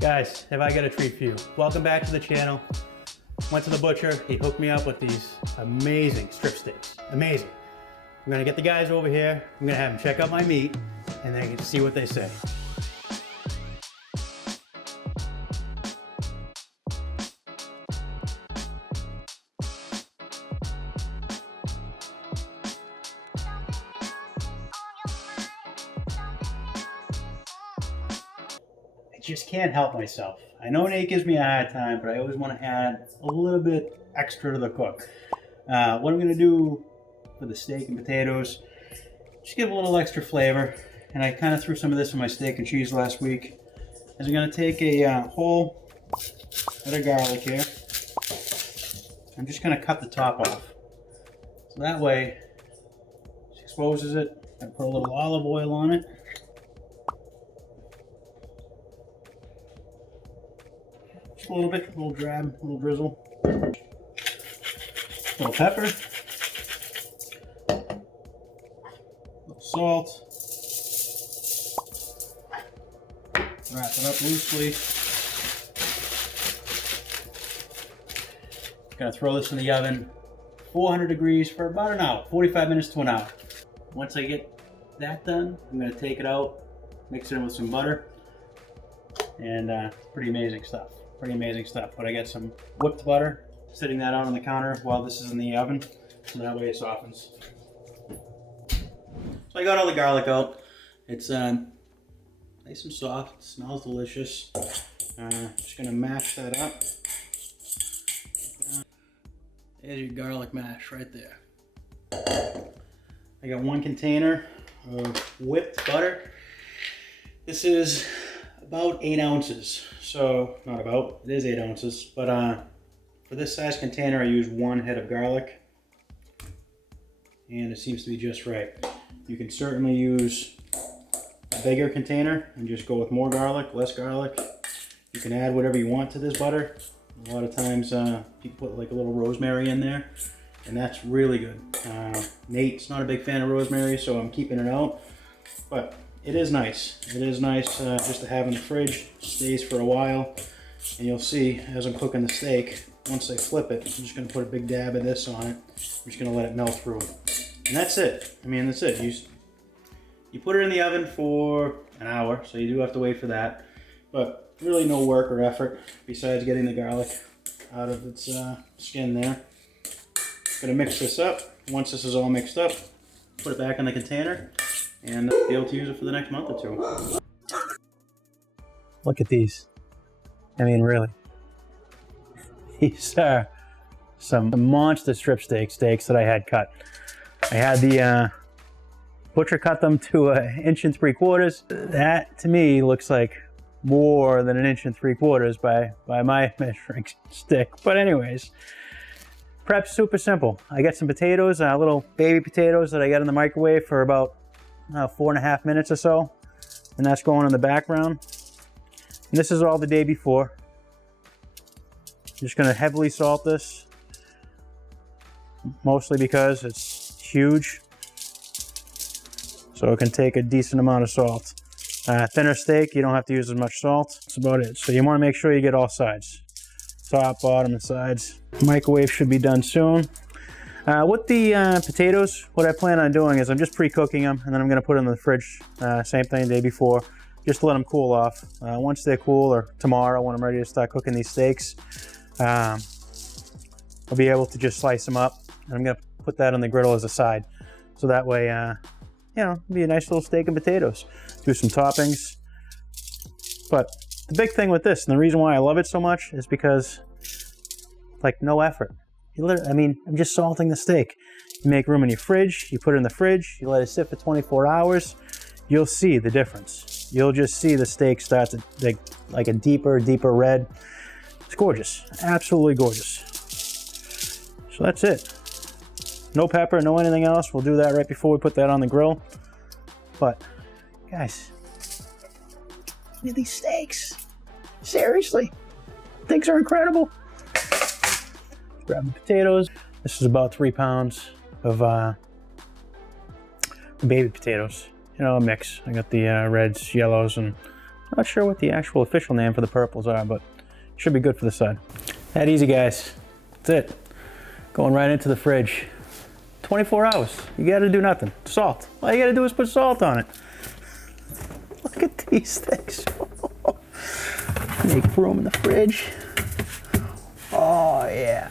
Guys, have I got a treat for you. Welcome back to the channel. Went to the butcher, he hooked me up with these amazing strip steaks. Amazing. I'm gonna get the guys over here, I'm gonna have them check out my meat, and then get to see what they say. I just can't help myself. I know Nate gives me a hard time, but I always want to add a little bit extra to the cook. What I'm going to do for the steak and potatoes, just give a little extra flavor. And I kind of threw some of this in my steak and cheese last week. Is I'm going to take a whole head of garlic here. I'm just going to cut the top off. So that way, it exposes it. I put a little olive oil on it. A little bit, a little drab, a little drizzle. A little pepper. A little salt. Wrap it up loosely. Gonna throw this in the oven, 400 degrees for about an hour, 45 minutes to an hour. Once I get that done, I'm gonna take it out, mix it in with some butter, and pretty amazing stuff. Pretty amazing stuff. But I got some whipped butter, sitting that out on the counter while this is in the oven, so that way it softens. So I got all the garlic out. It's nice and soft, it smells delicious. Just gonna mash that up. There's your garlic mash right there. I got 1 container of whipped butter. This is about 8 ounces. So, not about, it is 8 ounces. But for this size container, I use 1 head of garlic. And it seems to be just right. You can certainly use a bigger container and just go with more garlic, less garlic. You can add whatever you want to this butter. A lot of times people put like a little rosemary in there, and that's really good. Nate's not a big fan of rosemary, so I'm keeping it out. But it is nice. It is nice just to have in the fridge. Stays for a while. And you'll see as I'm cooking the steak, once I flip it, I'm just going to put a big dab of this on it. I'm just going to let it melt through. And that's it. I mean, that's it. You put it in the oven for an hour, so you do have to wait for that. But really no work or effort besides getting the garlic out of its skin there. Going to mix this up. Once this is all mixed up, put it back in the container and be able to use it for the next month or 2. Look at these. I mean, really. These are some monster strip steaks that I had cut. I had the butcher cut them to 1 3/4 inches. That, to me, looks like more than 1 3/4 inches by my measuring stick. But anyways, prep's super simple. I got some potatoes, little baby potatoes that I got in the microwave for about 4.5 minutes or so, and that's going in the background. And this is all the day before. I'm just going to heavily salt this, mostly because it's huge, so it can take a decent amount of salt. Thinner steak, you don't have to use as much salt. That's about it. So you want to make sure you get all sides, top, bottom, and sides. Microwave should be done soon. With the potatoes, what I plan on doing is I'm just pre-cooking them, and then I'm going to put them in the fridge, same thing the day before, just to let them cool off. Once they're cool, or tomorrow when I'm ready to start cooking these steaks, I'll be able to just slice them up, and I'm going to put that on the griddle as a side. So that way, you know, it'll be a nice little steak and potatoes. Do some toppings. But the big thing with this, and the reason why I love it so much, is because, like, no effort. I mean, I'm just salting the steak. You make room in your fridge, you put it in the fridge, you let it sit for 24 hours, you'll see the difference. You'll just see the steak start to like a deeper red. It's gorgeous, absolutely gorgeous. So that's it. No pepper, no anything else. We'll do that right before we put that on the grill. But, guys, look at these steaks. Seriously, things are incredible. Grab the potatoes. This is about 3 pounds of baby potatoes. You know, a mix. I got the reds, yellows, and Not sure what the actual official name for the purples are, but should be good for the side. That easy, guys. That's it. Going right into the fridge. 24 hours. You gotta do nothing. Salt. All you gotta do is put salt on it. Look at these things. Make room in the fridge. Oh, yeah.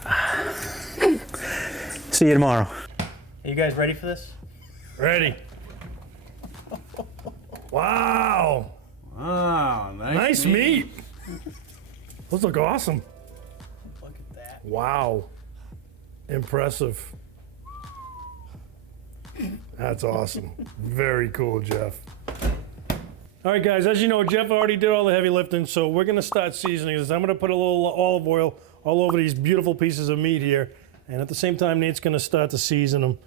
See you tomorrow. Are you guys ready for this? Ready. Wow. Wow, Nice meat. Those look awesome. Look at that. Wow. Impressive. That's awesome. Very cool, Jeff. All right, guys, as you know, Jeff already did all the heavy lifting, so we're gonna start seasoning this. I'm gonna put a little olive oil all over these beautiful pieces of meat here, and at the same time, Nate's gonna start to season them.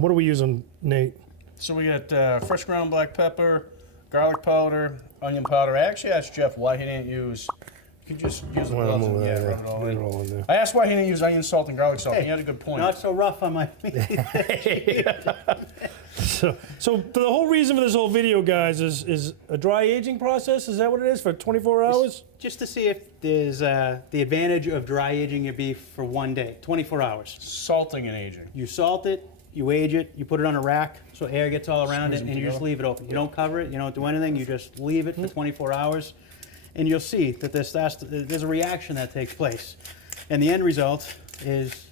What are we using, Nate? So we got fresh ground black pepper, garlic powder, onion powder. I actually asked Jeff why he didn't use. You could just use the gloves and rub it all in. All in there. I asked why he didn't use onion salt and garlic salt. He had a good point. Not so rough on my feet. So the whole reason for this whole video, guys, is a dry aging process. Is that what it is for 24 hours? Just to see if there's the advantage of dry aging your beef for one day, 24 hours. Salting and aging. You salt it, you age it, you put it on a rack so air gets all around it, and you just leave it open. You don't cover it, you don't do anything, you just leave it for 24 hours, and you'll see that there's a reaction that takes place. And the end result is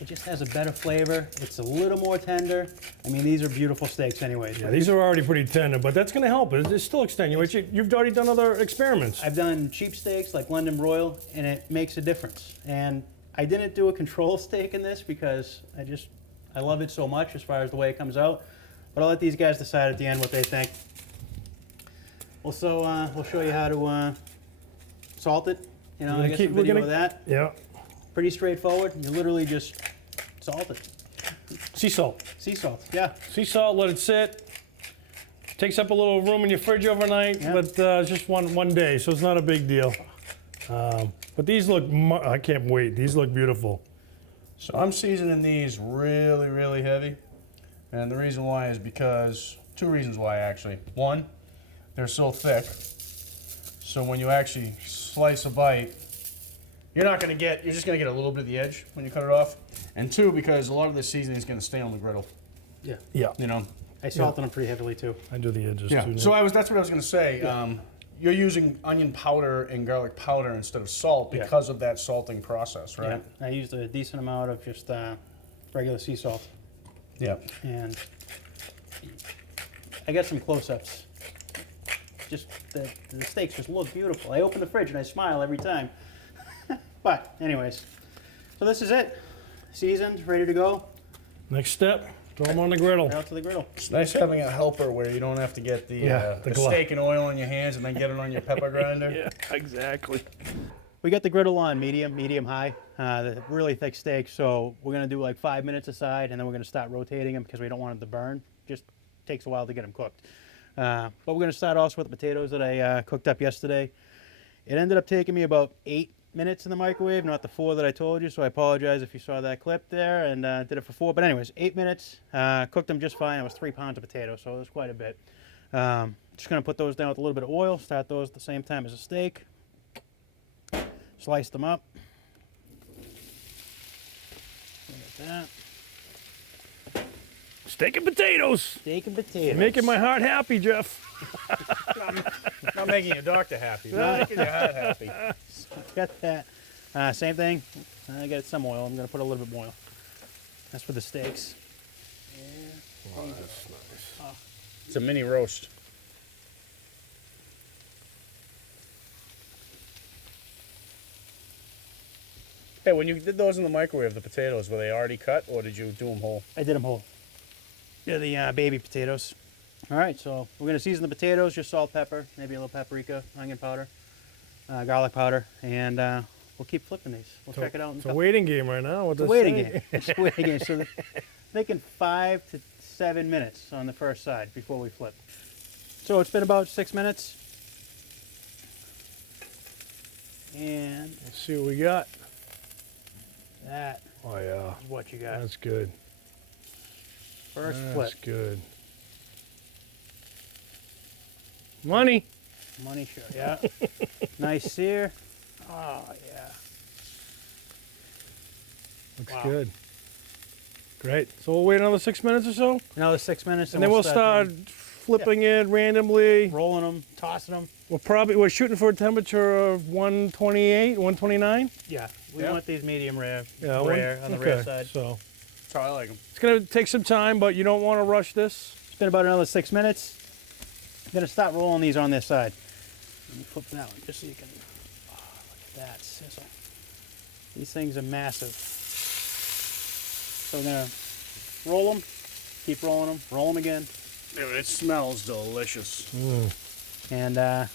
it just has a better flavor. It's a little more tender. I mean, these are beautiful steaks anyways. Yeah, these are already pretty tender, but that's going to help. It still extenuates. You've already done other experiments. I've done cheap steaks like London broil, and it makes a difference. And I didn't do a control steak in this because I love it so much as far as the way it comes out. But I'll let these guys decide at the end what they think. Also, we'll show you how to salt it. You know, I guess a video of that. Yeah. Pretty straightforward. You literally just salt it. Sea salt. Sea salt, yeah. Sea salt, let it sit. Takes up a little room in your fridge overnight, Yeah. but it's just one day, so it's not a big deal. But these look, I can't wait. These look beautiful. So I'm seasoning these really, really heavy. And the reason why is because, two reasons why actually. One, they're so thick. So when you actually slice a bite, you're just gonna get a little bit of the edge when you cut it off. And two, because a lot of the seasoning is gonna stay on the griddle. Yeah. Yeah. You know? I salted them pretty heavily too. I do the edges Yeah. too. So that's what I was gonna say. You're using onion powder and garlic powder instead of salt because of that salting process, right? Yeah. I used a decent amount of just regular sea salt. Yeah. And I got some close-ups. Just the steaks just look beautiful. I open the fridge and I smile every time. But anyways, so this is it. Seasoned, ready to go. Next step, throw them on the griddle. Right out to the griddle. It's nice having a helper where you don't have to get the glove. steak and oil in your hands and then get it on your pepper grinder. Yeah, exactly. We got the griddle on medium high, the really thick steak. So we're gonna do like 5 minutes aside, and then we're gonna start rotating them because we don't want them to burn. Just takes a while to get them cooked. But we're gonna start also with the potatoes that I cooked up yesterday. It ended up taking me about 8 minutes in the microwave, not the 4 that I told you, so I apologize if you saw that clip there, and did it for 4. But anyways, 8 minutes, cooked them just fine. It was 3 pounds of potatoes, so it was quite a bit. Just gonna put those down with a little bit of oil, start those at the same time as the steak. Slice them up. Look at that. Steak and potatoes. Steak and potatoes. You're making my heart happy, Jeff. Not making your doctor happy, but making your heart happy. Got that. Same thing. I got some oil. I'm going to put a little bit more oil. That's for the steaks. Wow, that's nice. It's a mini roast. Hey, when you did those in the microwave, the potatoes, were they already cut or did you do them whole? I did them whole. They're the baby potatoes. All right, so we're going to season the potatoes, just salt, pepper, maybe a little paprika, onion powder, garlic powder, and we'll keep flipping these. We'll check it out. It's a waiting game right now. It's a waiting game. It's a waiting game. So they're thinking 5 to 7 minutes on the first side before we flip. So it's been about 6 minutes. And Let's see what we got. that Oh, yeah. is what you got. That's good. First flip. That's good. Money. Money shot, yeah. Nice sear. Oh, yeah. Looks Wow. good. Great. So we'll wait another 6 minutes or so, Another 6 minutes, and then we'll start flipping it randomly. rolling them, tossing them. We're shooting for a temperature of 128, 129. Yeah, we Yeah. want these medium rare, Yeah, rare on the okay, rare side. So That's how I like them. it's gonna take some time, but you don't want to rush this. It's been about another 6 minutes. I'm gonna start rolling these on this side. Let me flip that one just so you can. Oh, look at that sizzle. These things are massive. So we're gonna roll them, keep rolling them, roll them again, Dude, it smells delicious. and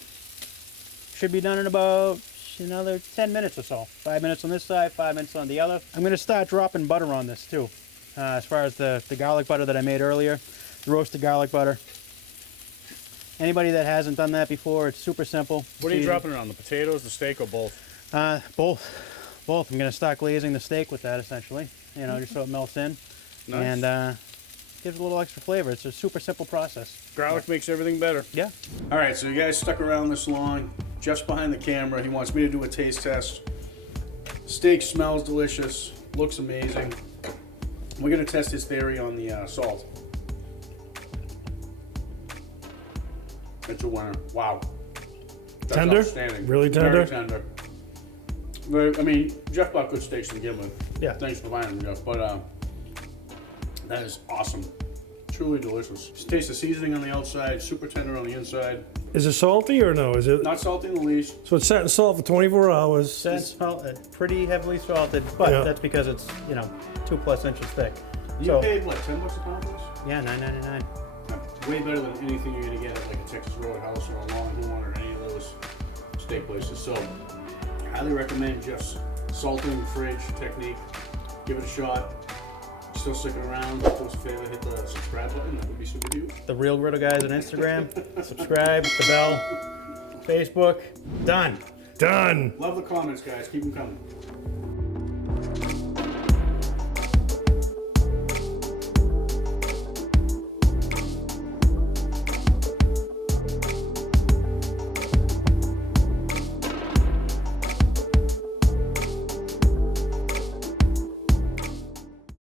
should be done in about another 10 minutes or so. 5 minutes on this side, 5 minutes on the other. I'm gonna start dropping butter on this too. As far as the garlic butter that I made earlier, the roasted garlic butter. Anybody that hasn't done that before, it's super simple. What are you Easy. dropping it on? The potatoes, the steak, or both? Both. I'm gonna start glazing the steak with that essentially. You know, just so it melts in, Nice. and gives a little extra flavor. It's a super simple process. Garlic makes everything better. Yeah. All right, so you guys stuck around this long. Jeff's behind the camera. He wants me to do a taste test. Steak smells delicious, looks amazing. We're gonna test his theory on the salt. It's a winner. Wow. That's Tender? outstanding. Really Very tender? tender. Very, I mean, Jeff bought good steaks to begin with. Yeah. Thanks for buying them, Jeff. But that is awesome. Truly delicious. Just taste the seasoning on the outside, super tender on the inside. Is it salty or no? Is it? Not salty in the least. So it's set in salt for 24 hours. That's pretty heavily salted, but Yeah. that's because it's 2+ inches thick. You So paid what, $10 a pound for this? yeah, $9.99. Way better than anything you're gonna get at like a Texas Roadhouse or a Longhorn or any of those steak places. So, highly recommend Jeff's salting fridge technique. Give it a shot. Still sticking around, do us a favor, hit the subscribe button. That would be super cute. The Real Griddle guys on Instagram. Subscribe, the bell, Facebook. Done. Done. Love the comments, guys. Keep them coming.